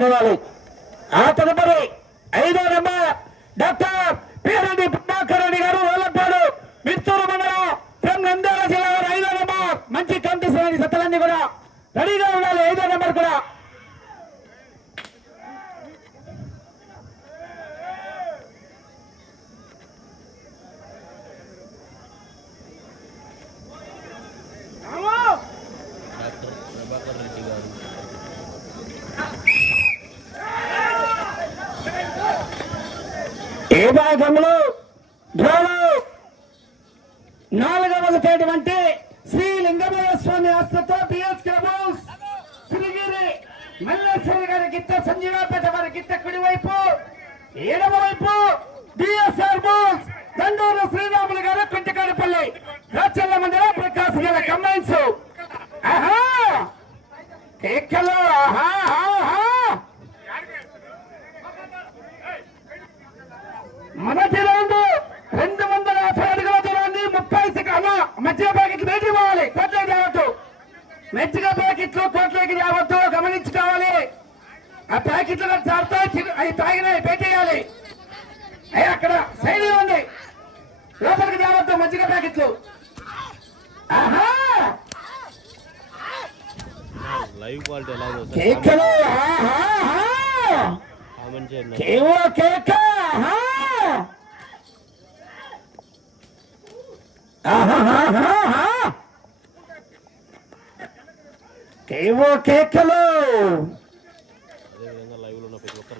కనవాలి ఆ తదుపరి ఐదో నెంబర్ డాక్టర్ పేరెడ్డి ప్రభాకర్ రెడ్డి గారు రోలపాడు మిత్తూరు మండలం ఫ్రమ్ నంద్యాల జిల్లా ఐదో నెంబర్. మంచి కంపిస్తున్నాయి సత్తలన్నీ కూడా రెడీగా ఉండాలి. ఐదో నెంబర్ కూడా డాక్టర్ ప్రభాకర్ రెడ్డి గారు ఏ భాగంలో డ్రోలు నాలుగవ శ్రీ లింగమయ్య స్వామి ఆస్తతో పిఎస్ కేబుల్స్ శ్రీగిరి మల్లేశ్వరి గారి గిత్త సంజీవాపేట వారి గిత్త కుడివైపు ఎడమ వైపు డిఎస్ఆర్ బోల్స్ దండూరు శ్రీరాములు గారు కుంటికాడపల్లి రాచల్ల మండలం ప్రకాశ్ గల కంబైన్స్ ఆహా కేకలు ఆహా ఆహా మొదటి రౌండ్ రెండు వందల యాభై అడుగుల దూరాన్ని ముప్పై సెకండ్ మధ్య ప్యాకెట్ బయటికి పోవాలి కోట్లోకి రావద్దు మెచ్చిగా ప్యాకెట్లు కోట్లోకి రావద్దు గమనించుకోవాలి ఆ ప్యాకెట్లు జాగ్రత్త అవి అయ్యి అక్కడ శైలి ఉంది. లోపలికి రావద్దు మజ్జిగ ప్యాకెట్లు. ఆహా! లైవ్ క్వాలిటీ ఎలా ఉంది కేకలు ఆహా కామెంట్ చేయండి. కేవో కేక ఆహా! ఆహాహాహా. కేవో కేకలు అదేవిధంగా లైవ్లో ఉన్న ప్రతి ఒక్కరు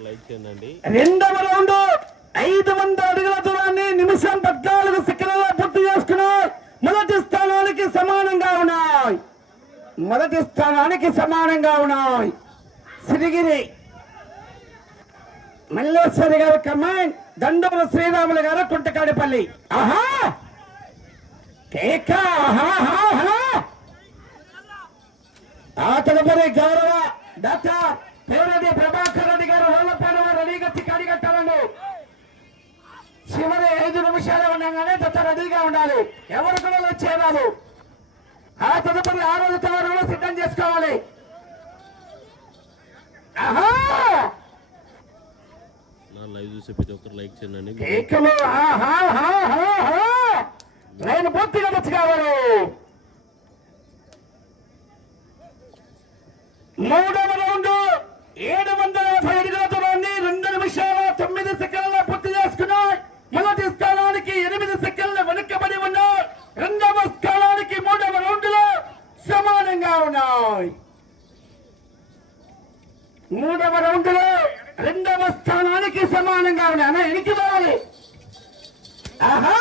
లైక్ చేయండి రెండవ రౌండ్ ఐదు వందల అడుగుల దూరాన్ని నిమిషం పద్నాలుగు సెకండ్లలో పూర్తి చేసుకున్నాయి. మొదటి స్థానానికి సమానంగా ఉన్నాయి. మొదటి స్థానానికి సమానంగా ఉన్నాయి. సిరిగిరి. మల్లేశ్వరి గారు కమాండ్ దండూరు శ్రీరాములు గారు కుంటకాడిపల్లి. ఆహా! కేక! ఆ తదుపరి గౌరవ డాక్టర్ పేరెడ్డి ప్రభాకర్ ఉండగానే జత రెడీగా ఉండాలి. ఎవరు కూడా వచ్చేవారు ఆ తదుపరి ఆరో జత వారు కూడా సిద్ధం చేసుకోవాలి. ఆహా! నా లైవ్ చూసే ప్రతి ఒక్కరు లైక్ చేయండి కేకలు ఆహా ఆహా, ఆహా. లైన్ పూర్తిగా వచ్చి కావాలి మూడవ రౌండ్ ఏడు వందల స్థానానికి ఎనిమిది సెకండ్ల వెనుకబడి ఉన్నాయి రెండవ స్థానానికి మూడవ రౌండ్లో సమానంగా ఉన్నాయి. మూడవ రౌండ్లో రెండవ స్థానానికి సమానంగా ఉన్నాయి. ఎనికి పోవాలి ఆహా!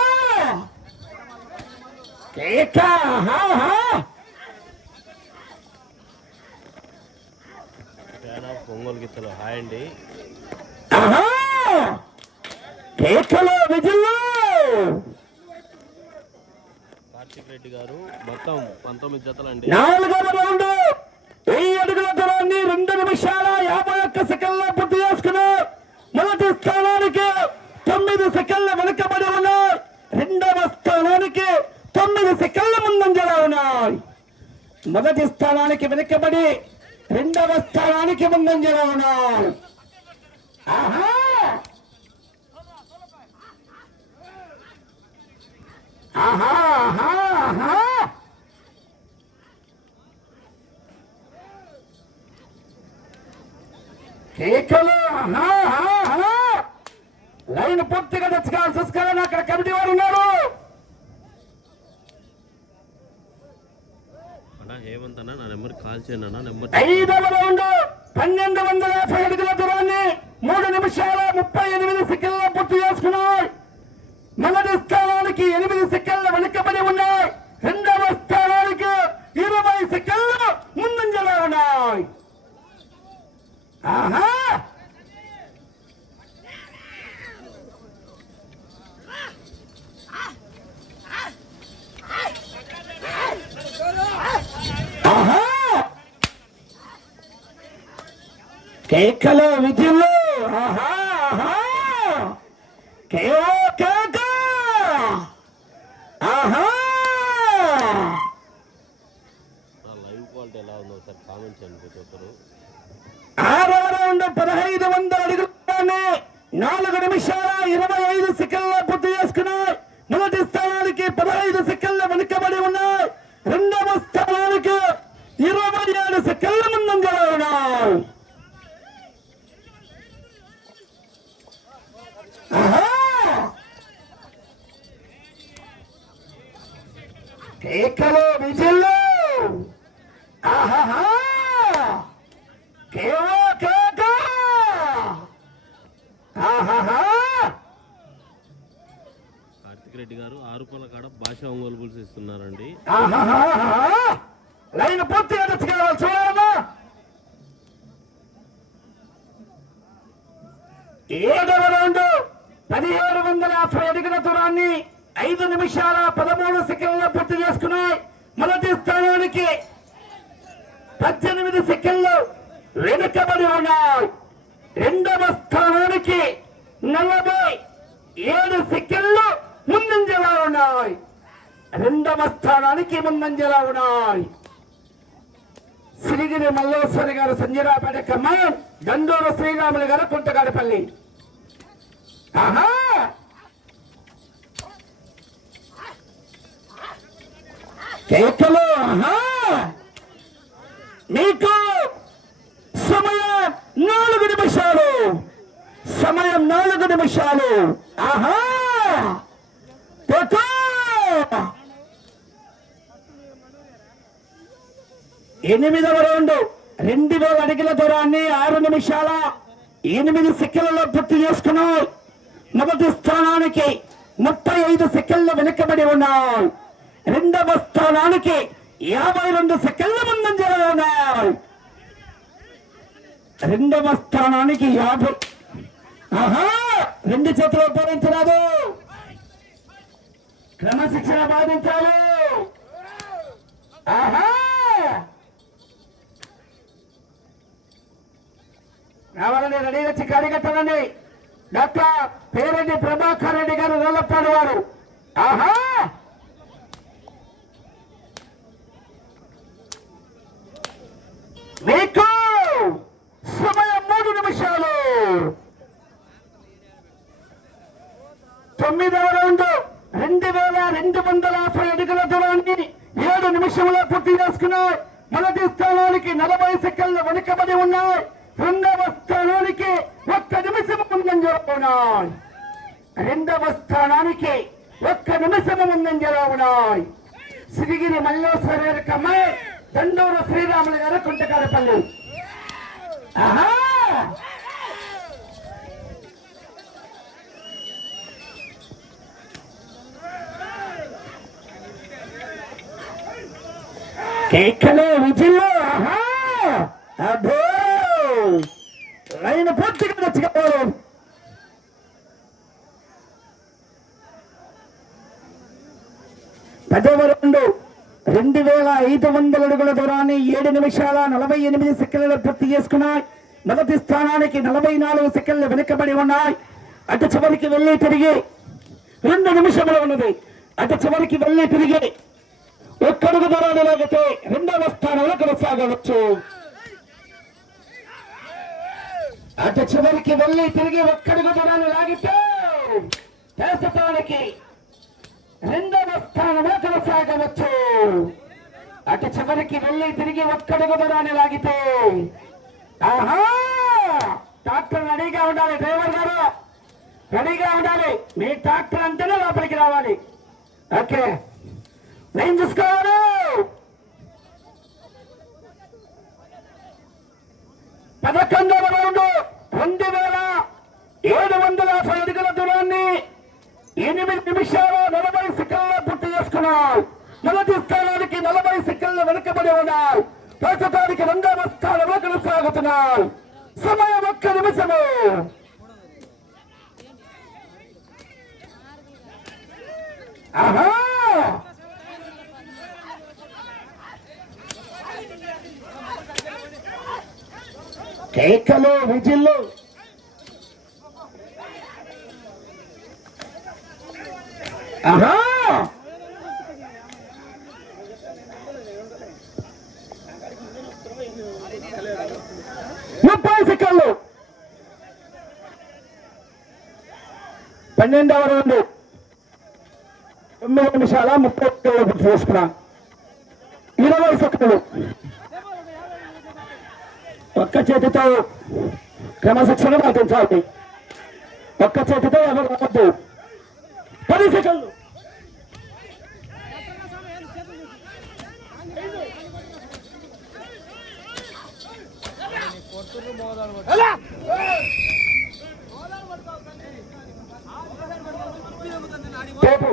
గీతలు హాయ్ అండి. కేకలు కార్తిక్ రెడ్డి గారు మొత్తం పంతొమ్మిది జతలండి. నాలుగవ రౌండ్. వెయ్యి అడుగుల దూరాన్ని రెండు నిమిషాల యాభై ఒక్క సెకండ్ల పూర్తి చేసుకున్నారు మొదటి స్థానానికి తొమ్మిది సెకండ్ల వెనుకబడి ఉన్నారు రెండవ స్థానానికి తొమ్మిది సెకండ్ల ముందంజలా ఉన్నాయి. మొదటి స్థానానికి వెనుకబడి రెండవ స్థానానికి ముందంజలో ఉన్నారు ఆహా ఆహా ఆహా ఆహా కేకలు. లైన్ పూర్తిగా తెచ్చుకోవాలి చూసుకోవాలని అక్కడ కమిటీ వారు ఉన్నారు నా నెంబర్ కాల్ చేయండి అన్న నెంబర్ ఐదవ రౌండ్ పన్నెండు వందల యాభై అడుగుల దూరాన్ని మూడు నిమిషాల ముప్పై ఎనిమిది సెకండ్ల పూర్తి చేసుకున్నాయి. మొదటి స్థానానికి ఎనిమిది సెకండ్ల వెనుకబడి ఉన్నాయి రెండవ స్థానానికి ఇరవై సెకండ్లు ముందంజలో ఉన్నాయి ఆహా ఆహా కేకలు విధులు ఆహా ఆహా కేవో కేక ఆహా నా లైవ్ క్వాలిటీ ఎలా ఉందో ఒకసారి కామెంట్ చేయండి ప్రతి ఒక్కరు. ఆరవ రౌండ్ పదహైదు వందల అడుగులని నాలుగు నిమిషాల ఇరవై ఐదు సెకండ్ల పూర్తి చేసుకున్నాయి. మొదటి స్థానానికి పదహైదు సెకండ్ల వెనుకబడి ఉన్నాయి. రెండో స్థానానికి ఇరవై ఏడు సెకండ్ల ముందంజలో ఉన్నాయి ఆహా! కేకలు విజిల్లు ఆహాహా కేవో కేక ఆహాహా కార్తిక్ రెడ్డి గారు ఆరు రూపాయల కాడ భాష ఒంగోలు పులుసు ఇస్తున్నారండి. లైన్ పూర్తిగా తెచ్చుకోవాలి చూడాలన్నా ఏడవ రౌండ్ పదిహేడు వందల యాభై అడుగుల దూరాన్ని ఐదు నిమిషాల పదమూడు సెకండ్ల పూర్తి చేసుకున్నాయి. మొదటి స్థానానికి పద్దెనిమిది సెకండ్లు వెనుకబడి ఉన్నాయి. రెండవ స్థానానికి నలభై ఏడు సెకండ్లు ఉన్నాయి. రెండవ స్థానానికి ముందంజలా ఉన్నాయి. సిరిగిరి మల్లేశ్వరి గారు సంజరాపేట కమాన్ గండూరు శ్రీరాములు గారు కుంటగాడపల్లి ఆహా! కేకలు ఆహా! మీకు సమయం నాలుగు నిమిషాలు. సమయం నాలుగు నిమిషాలు. ఆహా! ఎనిమిదవ రౌండ్. రెండు వేల అడుగుల దూరాన్ని ఆరు నిమిషాల ఎనిమిది సెకండ్లలో పూర్తి చేసుకున్నావు. మొదటి స్థానానికి ముప్పై ఐదు సెకండ్లు వెనుకబడి ఉన్నావు. రెండవ స్థానానికి యాభై రెండు సెకండ్ల ముందంజలో ఉన్నాయి రెండవ స్థానానికి యాభై ఆహా! రెండు చేతులు ఉపయోగించరాదు. క్రమశిక్షణ పాటించాలి. ఆహా! రావాలని రెడీ వచ్చి కార్యకర్తలండి డాక్టర్ పేరెడ్డి ప్రభాకర్ రెడ్డి గారు రోలప్పాడు వారు. ఆహా! మీకు రెండు రెండు వందల యాభై అడుగుల దూరాన్ని ఏడు నిమిషంలో పూర్తి చేసుకున్నాయి. మొదటి స్థానానికి నలభై సెకండ్లు వెనుకబడి ఉన్నాయి. రెండవ స్థానానికి ఒక్క నిమిషం ముందంజలో జరుగుతున్నాయి రెండవ స్థానానికి ఒక్క నిమిషం ముందంజలో జరుగుతున్నాయి సిరిగిరి మల్లేశ్వర గారి కమ్మాయి దండూరు శ్రీరాములు గారు కుంటకారపల్లి. ఆహా! కేకలే విజిల్లు అబ్బో! లైన్ పూర్తిగా తెచ్చుకోవాలి పదవ రెండు రెండు వేల ఐదు వందల అడుగుల దూరాన్ని ఏడు నిమిషాల నలభై ఎనిమిది సెకండ్లు పూర్తి చేసుకున్నాయి. మొదటి స్థానానికి నలభై నాలుగు సెకండ్లు వెనుకబడి ఉన్నాయి. అటు చివరికి వెళ్ళి తిరిగి రెండు నిమిషములు ఉన్నది. అటు చివరికి వెళ్ళి తిరిగి ఒక్కడుగు దూరాన్ని లాగితే రెండవ స్థానంలో కొనసాగవచ్చు. అటు చివరికి వెళ్ళి తిరిగి ఒక్కడుగు దూరాన్ని లాగితే ప్రస్తుతానికి రెండవ స్థానంలో కొనసాగవచ్చు. అటు చివరికి వెళ్ళి తిరిగి ఒక్కడుగు దూరాన్ని లాగితే ఆహా! డాక్టర్ రెడీగా ఉండాలి డ్రైవర్ గారు. రెడీగా ఉండాలి. మీ ట్రాక్టర్ అంటేనే లోపలికి రావాలి. ఓకే. నేను చూసుకోవాలి పదకొండవ రౌండ్ రెండు వేల ఏడు వందల యాభై అడుగుల దూరాన్ని ఎనిమిది నిమిషాల నలభై సెకండ్ల పూర్తి చేసుకున్నావు. మొదటి స్థానానికి నలభై సెకండ్లు వెనుకబడి ఉన్నాయి ప్రస్తుతానికి రెండవ స్థానంలో కొనసాగుతున్నారు సమయం ఒక్క నిమిషము. ఆహా! కేకలు విజిల్లు. ఆహా! ముప్పై సెకండ్లు. పన్నెండవ రౌండ్. తొమ్మిది నిమిషాల ముప్పై సెకండ్లు పూర్తి ఇరవై సెకండ్లు. ఒక్క చేతితో క్రమశిక్షణ పాటించాలి. ఒక్క చేతితో ఎవరు రావద్దు. పది సెకండ్లు. టేపు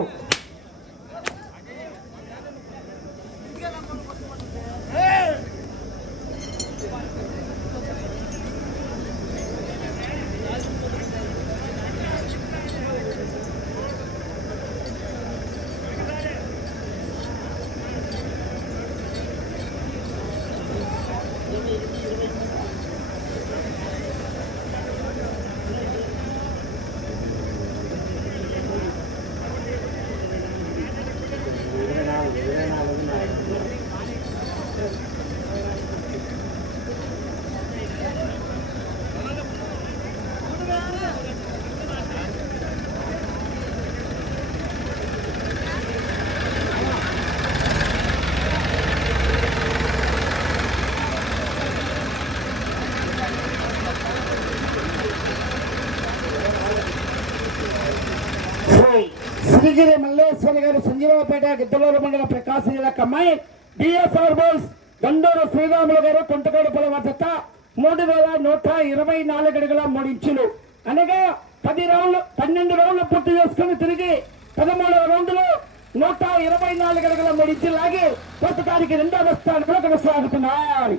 శ్రీ శ్రీగిరి మల్లేశ్వరి గారు సంజీవపేట గిద్దలూరు మండల ప్రకాశం జిల్లా అమ్మాయి డిఎస్ఆర్ బోల్స్ గండూరు శ్రీరాములు గారు కొంటగోడు పొల వద్ద మూడు వేల నూట ఇరవై నాలుగు అడుగుల మూడు ఇంచులు. అనగా పది రౌండ్లు పన్నెండు రౌండ్లు పూర్తి చేసుకుని తిరిగి పదమూడవ రౌండ్లు నూట ఇరవై నాలుగు అడుగుల మూడు ఇంచులు లాగి ప్రస్తుతానికి రెండవ స్థానంలో కొనసాగుతున్నారు.